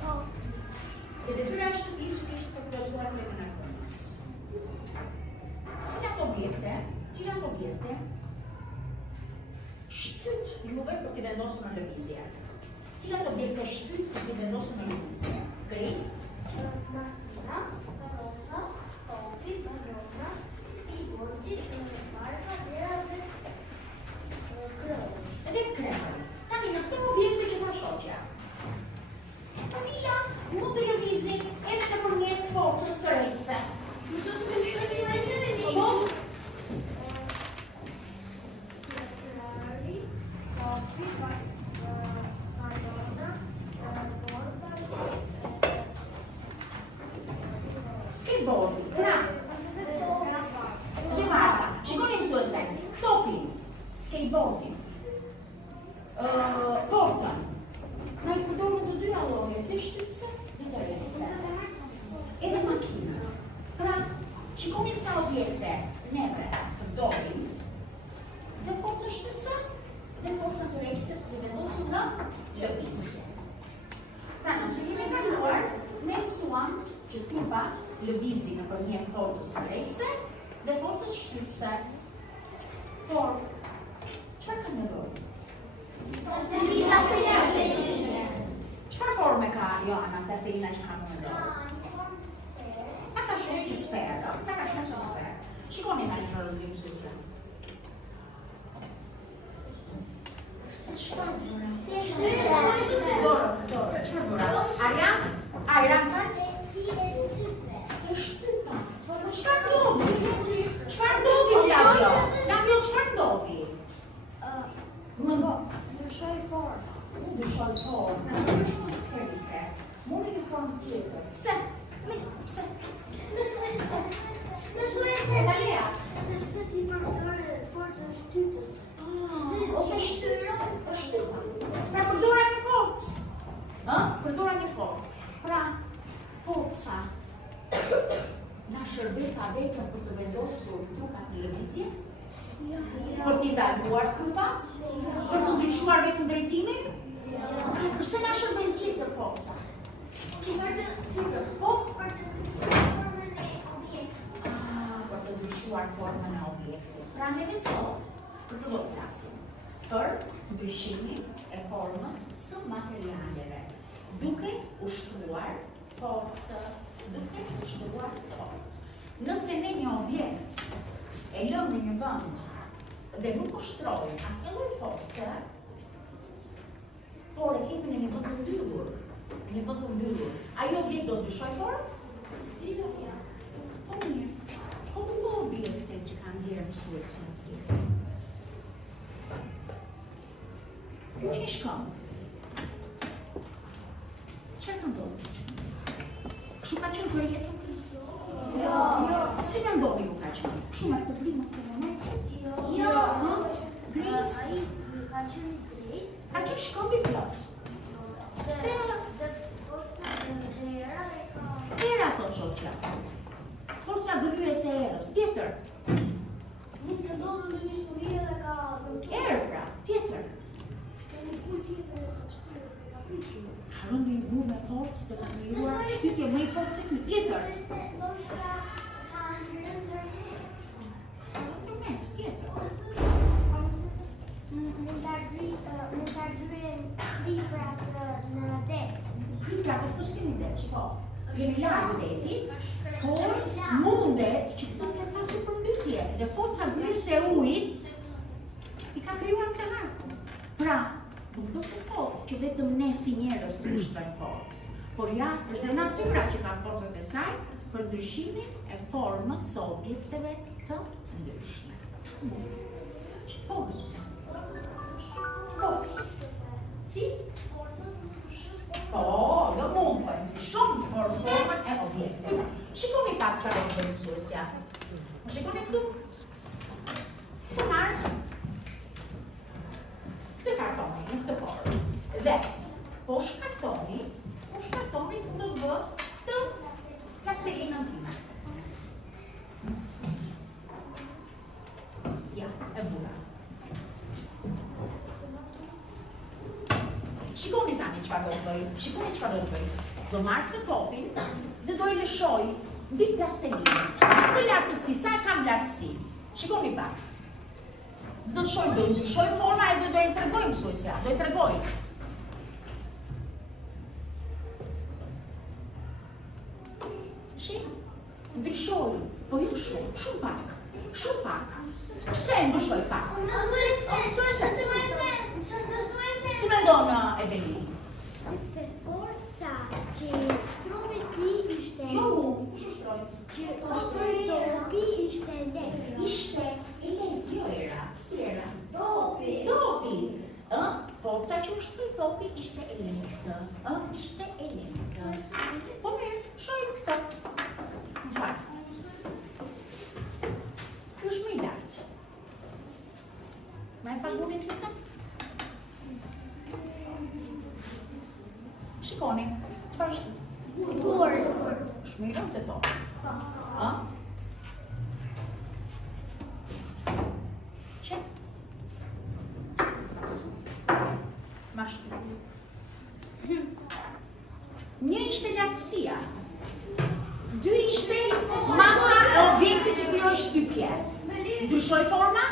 E detyra është ishte për plotësuar flekën argënës. Cilat objekte shtyt juve për t'i vendosur në lëvizje? Cilat objekte shtyt për t'i vendosur në lëvizje? Gris? Makina, karroca, tofi, balona, skateboardi, barka, dera dhe kreu. Edhe kreu. Tani në këto objekte që ka shoqja, cilat mund të lëvizin edhe nëpërmjet forcës tërheqëse? Skateboardi, pra, dhe marka, shikoni mësuese, topi, skateboardi, porta, na I përdorën të dyja lloje, dhe shtytëse dhe tërheqëse. Edhe makina. Pra, shikoni sa objekte neve përdorim dhe forca shtytëse dhe forca tërheqëse dhe vendosur në lëvizje. Pra, në mësimin e kaluar, ne mësuam që trupat lëvizin nëpërmjet forcës tërheqëse dhe forcës shtytëse. Por, çfarë kanë nevojë? Çfarë forme ka Joana plastelina që ka në dorë? Ta ka shumë si sferë, Shikoni tani në rëndim mësuesja. Çfarë bëra? Ajran ka? E shtypa. Çfarë ndodhi? Çfarë ndodhi? Ndryshoj formë. Ndryshoj formë. Pra është shumë sferike. Mori një formë tjetër. Pse? Sepse ti përdore forcën shtytës. Ose shtytës. Pra përdora një forcë. Pra, forca na shërbepa vetëm për të vendosur trupat në lëvizje? Për t'i ndaluar trupat? Për të ndryshuar vetëm drejtimin? Përse na shërben tjetër forca? Për të ndryshuar formën e objektit. Pra neve sot, për të do të flasim për ndryshimin e formës së materialeve, duke ushtruar forcë. Nëse ne një objekt e lëm në një vend dhe nuk ushtrojmë asnjë lloj force, por e kemi në një vend të mbyllur, ai objekt do të ndryshojë formë? Jo. Po mirë. Po këto objekte që kanë nxjerrë mësuesi aty. Ku i shkon? Çfarë kanë ndodhur? Kështu ka qenë për jetën? Jo. Si me ndodhi ju ka qenë? Kështu me të primë të rëmes? Jo. Gris? Ka qenë gri. Ka qenë shkopi plot. Pse? Era po shoqja. Forca gryese e erës. Tjetër. Nuk të ndodhur në një histori edhe ka Erë pra, tjetër. Ka rëndë një gur me forcë dhe ka miruar shtytje me I forcë të tjetër. Tjetër. Mund ta gryen librat në det. Libra për të s'kemi det, shiko. Jemi largë deti, por mundet që këto të pasur për mbytje dhe forca gryese e ujit I ka krijuar këtë harkun. Pra, nuk do të thotë që vetëm ne si njerëz ushtrojmë forcë, por ja është dhe natyra që ka forcën e saj për ndryshimin e formës së objekteve të ndryshme. Po, si? Po, do mund po ndryshon formën e objekteve. Shikoni pak çfarë do të mësuesja. Shikoni këtu. Të marr këtë kartonin, në këtë formë. Dhe poshtë kartonit do të vë këtë plastelinën time. Ja, e bura. Shikoni tani çfarë do çfarë do të bëj? Shikoni çfarë do të bëj. Do marr këtë topin dhe do I lëshoj mbi plastelinë. Këtë lartësi, sa e kam lartësi? Shikoni pak. Do të shoj forma e do I tregoj mësuesja, do I tregoj. Shih? Ndryshoj, po jo shumë pak. Shumë pak. Pse ndryshoj pak? Si mendon Evelin? Sepse forca që shtrove ti ishte... Jo, kush ushtroj? Që ushtroj topi ishte lehtë. Ishte e lehtë, jo era. Si era? Topi. Topi. Forca që ushtroj topi ishte e lehtë. Ishte e lehtë. Po mirë, shojmë këtë. Më farë. Ky është më I lartë. Ma e pagurit lutëm? Shikoni, çfarë është? Kur. Është më I rëndë se topi. Që? Ma shtu. Një ishte lartësia. Dy ishte masa e objektit që krijoi shtypje. Ndryshoi forma?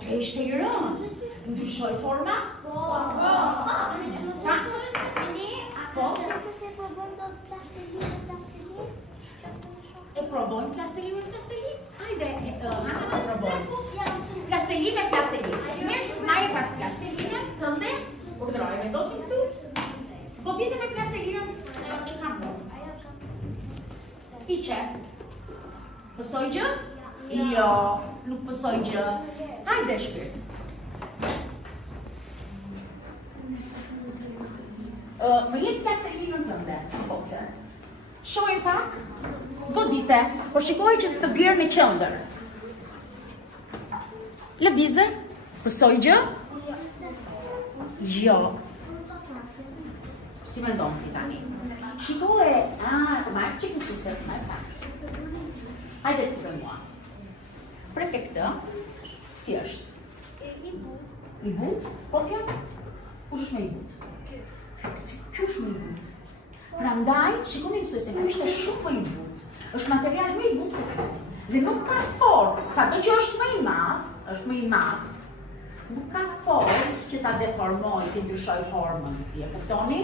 Tre ishte I rëndë. Ndryshoi forma? E provojmë plastelin me plastelin? Hajde, Hana e provojmë. Plastelin me plastelin. Mirë, ma e pak plastelinën, tënde, urdhroj, vendosim këtu. Godite me plastelinën që kam bërë. Iqe. Pësoj gjë? Jo, nuk pësoj gjë. Hajde, shpirt. Më jetë plastelinën tënde, boxe. Shojmë pak, godite, por shikoj që të bjerë në qëndër. Lëvizë, pësoj gjë? Jo. Si me ndonë ti tani? Shikoj, ma e qikë mësusës, ma e pak. Hajde të për mua. Preke këtë, si është? I but? Po kjo? Kush është me I but? Kjo është me I but? Pra ndaj, shikoni mësuese, kjo ishte shumë më I but. është material më I butë se këtë. Dhe nuk ka forcë, sado që është më I madh, nuk ka forcë që ta deformoj, të ndryshoj formën e tij. Kuptoni?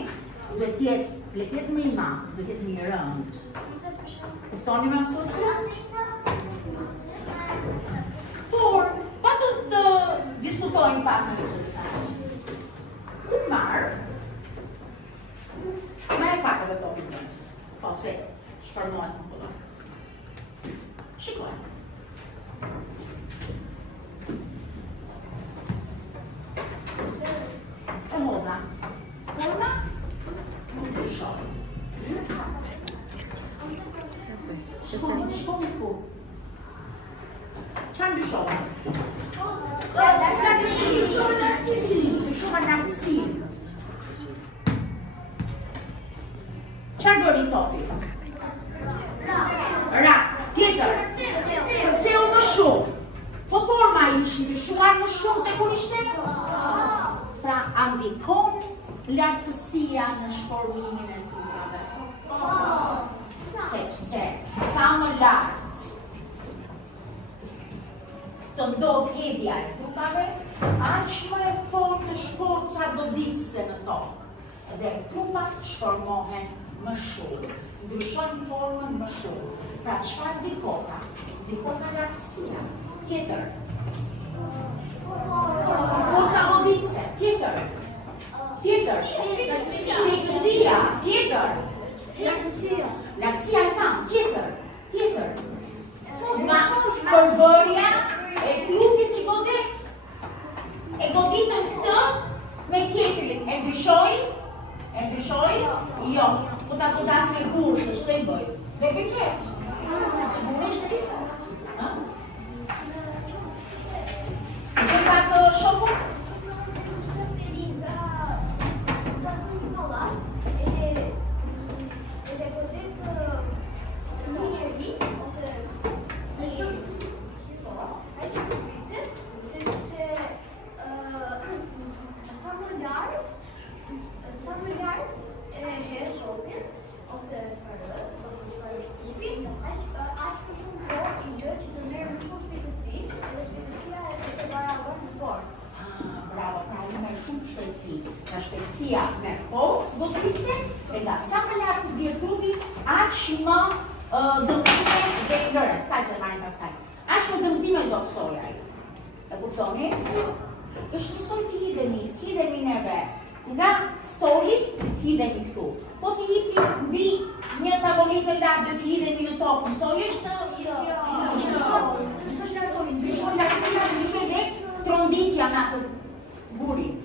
Duhet të jetë më I madh, duhet të jetë më I rëndë. Kuptoni më mësuese? Por, pa të diskutojmë pak në mësuese. Unë marë, ma e pak edhe topi tënd. Po, se shpërnohet më pëllon. Shikoj. E hodha. Hodha, nuk të shoj. Shikoni ku. Qa ndryshova? Ndryshova lartësi. Qa bëri topi? Ra, tjetër. Përceu më shumë. Po forma ishte ndryshuar më shumë se kur ishte? Pra andikon lartësia në shformimin e trupave. Sepse sa më lart të ndodh hedhja e trupave, aq më e fortë është forca goditëse në tokë. Dhe trupat shformohen më shumë, ndryshojnë formën më shumë. Pra çfarë ndikota? Ndikota lartësia. Tjetër. Forca goditëse. Tjetër. Shpejtësia. Tjetër. Lartësia e tham. Tjetër. Ma përbërja e trupit që godet. E goditën këtë me tjetërin. E ndryshoj? Jo. Po ta godas me gurë, që shtë I bëj? Dhe këtë. Gurë ishte? Dhe pak shoku? goditësia me forcë goditëse, e nga sa më lartë të bjerë trupi, aq më dëmtime dhe lëre, s'ka që marrin pastaj. Aq më dëmtime do psoj ai. E kuptoni? Është njësoj të hidhemi neve. Nga stoli, hidhemi këtu. Po të hipi mbi një tavolitë lartë dhe të hidhemi në tokë, mësoj është ndryshoj lartësia, ndryshoj dhe tronditja me atë burin.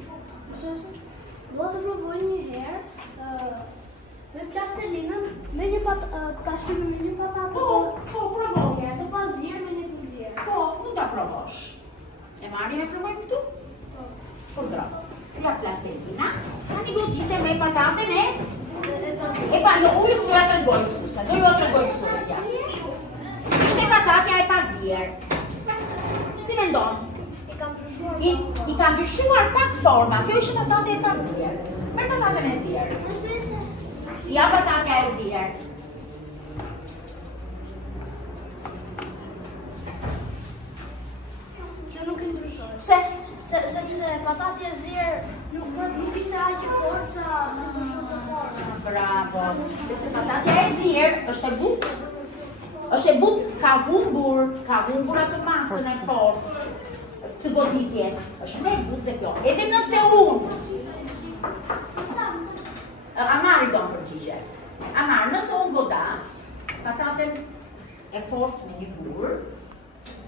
Do të provoj një herë me plastelinën, me një tashim me një patatë. Po, provoje. Të pa zjerë me një të zjerë. Po, nuk ta provosh. E marrim e provoj këtu? Po, bravo. La plastelina, tani godite me patatën e pa, jo, unë s'do ja tregoj mësuesja, do ju tregoj mësuesja. Ishte patatja e pazier. Si mendon? I kam ndryshuar. I ka ndryshuar pak forma, kjo ishte patate e pazier. Merr patatën e zier. Ja patatja e zier. Kjo nuk i ndryshoj. Sepse patatja e zjerë nuk ishte aq e forca, nuk është shumë të fortë. Bravo. Sepse patatja e zier është e butë. Është e butë, ka humbur atë masën e fortë të goditjes. Është më e butë se kjo. Edhe nëse unë Amari do më përgjigjet. Amar, nëse unë godas patatën e fortë me një burë,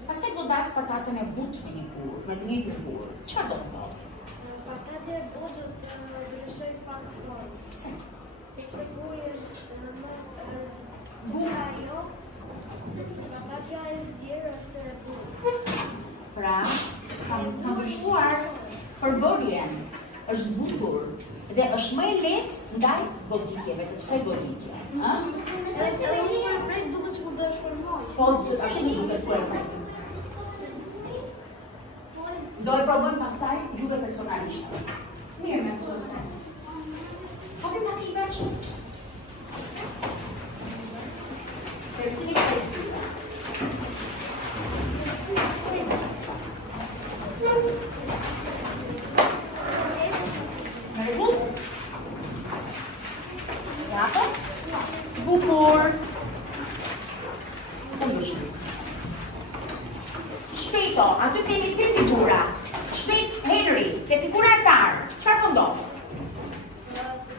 pastaj godas patatën e butë me një burë, me të njëjtin burë, çfarë do të bëj? Patatja e butë do të ndryshoj pak formë. Pse? Sepse burri është më ajo, sepse patatja e zjerë është e butë. Pra, kam ndryshuar përbërjen, është zbutur dhe është më e lehtë ndaj goditjeve, pse goditje? Edhe një prej duket sikur do e shkolmoj. Po, është një duket kur e prej. Do e provojmë pastaj juve personalisht. Mirë me mësuese. Hapim atë i veçën. Përcimi ka estiva. Në rregull? Gata? Bukur. Shpejto, aty kemi 3 figura. Shpejt, Henry, te figura e parë, çfarë po ndodh?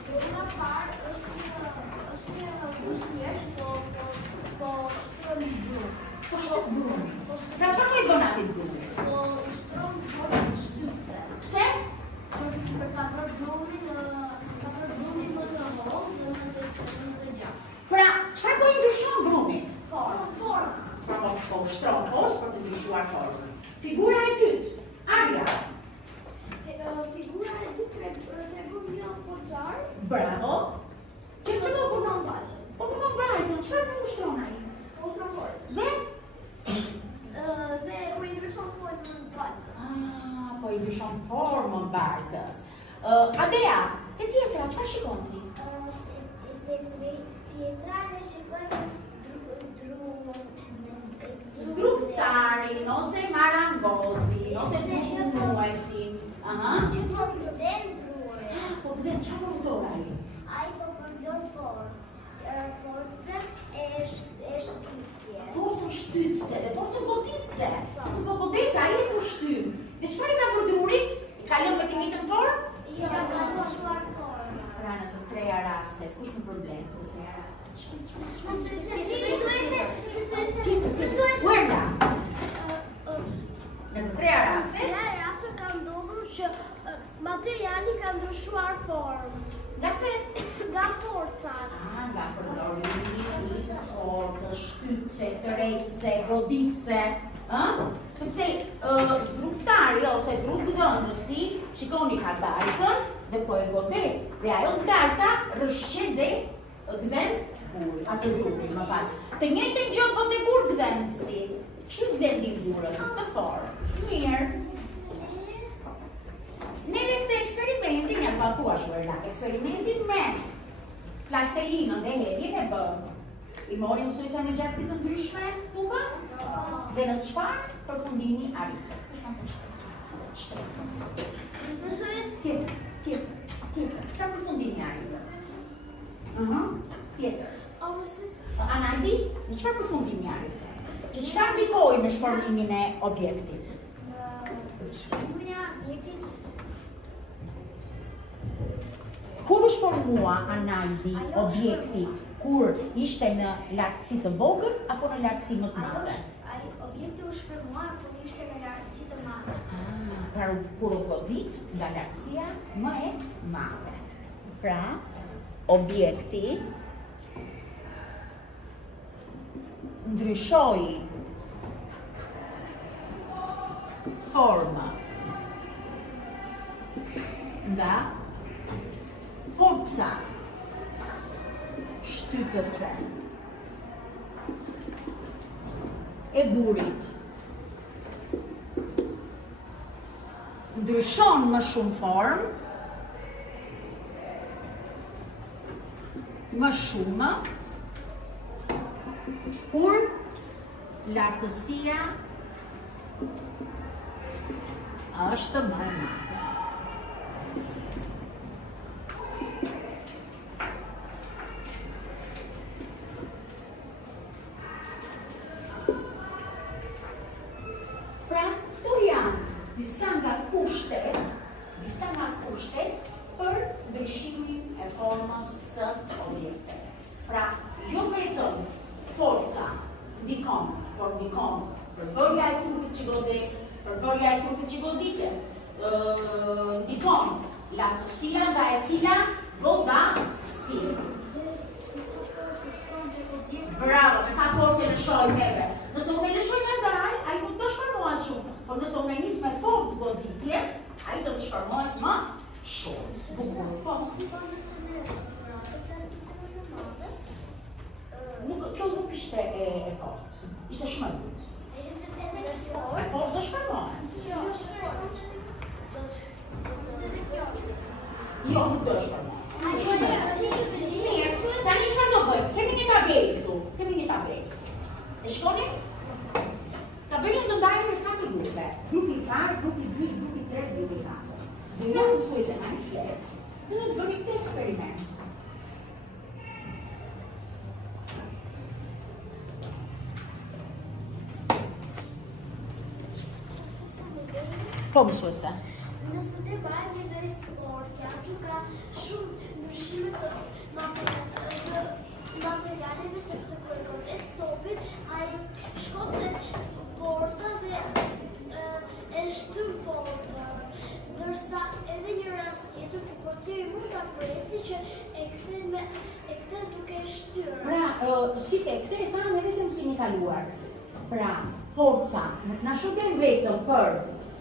Figura e parë është një bush po shtron blu. Pra çfarë i bën aty blu? Po shtron fortë shtypse. Pse? Për ta bërë blumin më të hollë dhe më të gjatë. Pra, çfarë po i ndryshon brumit? Formë. Pra po shtron poshtë për të ndryshuar formën. Figura e dytë, Arja. Figura e dytë tregon një poçar. Bravo. Që të më punon vajtë. Po punon vajtë, çfarë po ushtron ai? Ushtron fortë. Dhe? Dhe po i ndryshon formën e vajtës. Po i ndryshon formën bajtës. Adea, te tjetra, çfarë shikon ti? Tjetra ne shikojmë Zdruftarin, ose marangozin, ose punuesin. Aha. Që po përdor drure. Po dhe çfarë përdor ai? Ai po përdor forcën e shtypjes. Forcën shtypse dhe forcën goditse. Se të po godet ai e po shtym. Dhe çfarë i ka bërë drurit? I ka lënë me të njëjtën formë? Jo, ka ndryshuar forma. Pra në të treja rastet, kush më problem? Në të treja rastet, shpejt. Guarda! Në të treja rastet, Ka ndodhur që materiali ka ndryshuar formë. Nga forcat. nga përdorimi i forcës, shtypse, tërheqëse, goditse, sepse zdruftari ose drugdhënësi shikoni ka darkën dhe po e godet dhe ajo darka rrëshqet dhe gdhent burri, atë druri, më fal. Të njëjtën gjë bën dhe kur gdhentësi. Çu gdhendi burrë, të forë. Mirë. Neve këtë eksperimentin ja pathuar eksperimentin me plastelinën dhe hedhjen e bëm. I mori mësuesja me gjatësi të ndryshme tupat dhe në çfarë përfundimi arritën. Kush ma thon shpejt? Shpejt. Tjetër. Tjetër, çfarë përfundimi arrit? Tjetër. Anajdi, në çfarë përfundimi arrit? Që çfarë ndikoi në shformimin e objektit? Kur u shformua Anajdi, objekti, kur ishte në lartësi të vogël apo në lartësi më të madhe? Objekti u shformua kur ishte në lartësi të madhe. Pra kur u godit nga lartësia më e madhe. Pra, objekti ndryshoi formë nga forca shtytëse e gurit. Ndryshon më shumë formë, më shumë, kur lartësia është më e madhe. Pra, këto janë disa nga kushtet për ndryshimin e formës së objekteve. Pra, jo vetëm forca ndikon, por ndikon përbërja e trupit që godet, përbërja e trupit që goditet, ndikon lartësia nga e cila godasin. Bravo, me sa forcë në shojmë neve. Nëse unë e lëshojmë nga dalë, a i nuk të shfarmohet shumë, por nëse unë e nisë me forcë goditje, a i do të shfarmohet më shumë. Bukur, po. Kjo nuk ishte e forcë, ishte shumë e butë. E forcë do shfarmohet. Jo, nuk do shfarmohet. Tani çfarë do bëjmë? Kemi një tabelë këtu, E shkoni? Tabelën do ndajmë në 4 grupe. Grupi i parë, grupi i dytë, grupi i tretë, grupi i katërt. Dhe ju mësuese më në fletë, dhe do të bëni këtë eksperiment. Po mësuese. Nëse ne bëjmë një lloj sporti, aty ka shumë ndryshime të materialeve, sepse kur e godet topin, ai shkon te porta dhe e shtyr portën. Ndërsa edhe një rast tjetër ku portieri mund ta presi që e kthen duke e shtyr. Pra, si te këtë e thamë vetëm si një kaluar. Pra, forca nuk na shërben vetëm për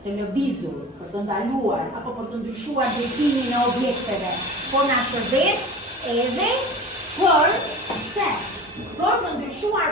të lëvizur, për të ndaluar apo për të ndryshuar drejtimin e objekteve, por na shërben edhe për të ndryshuar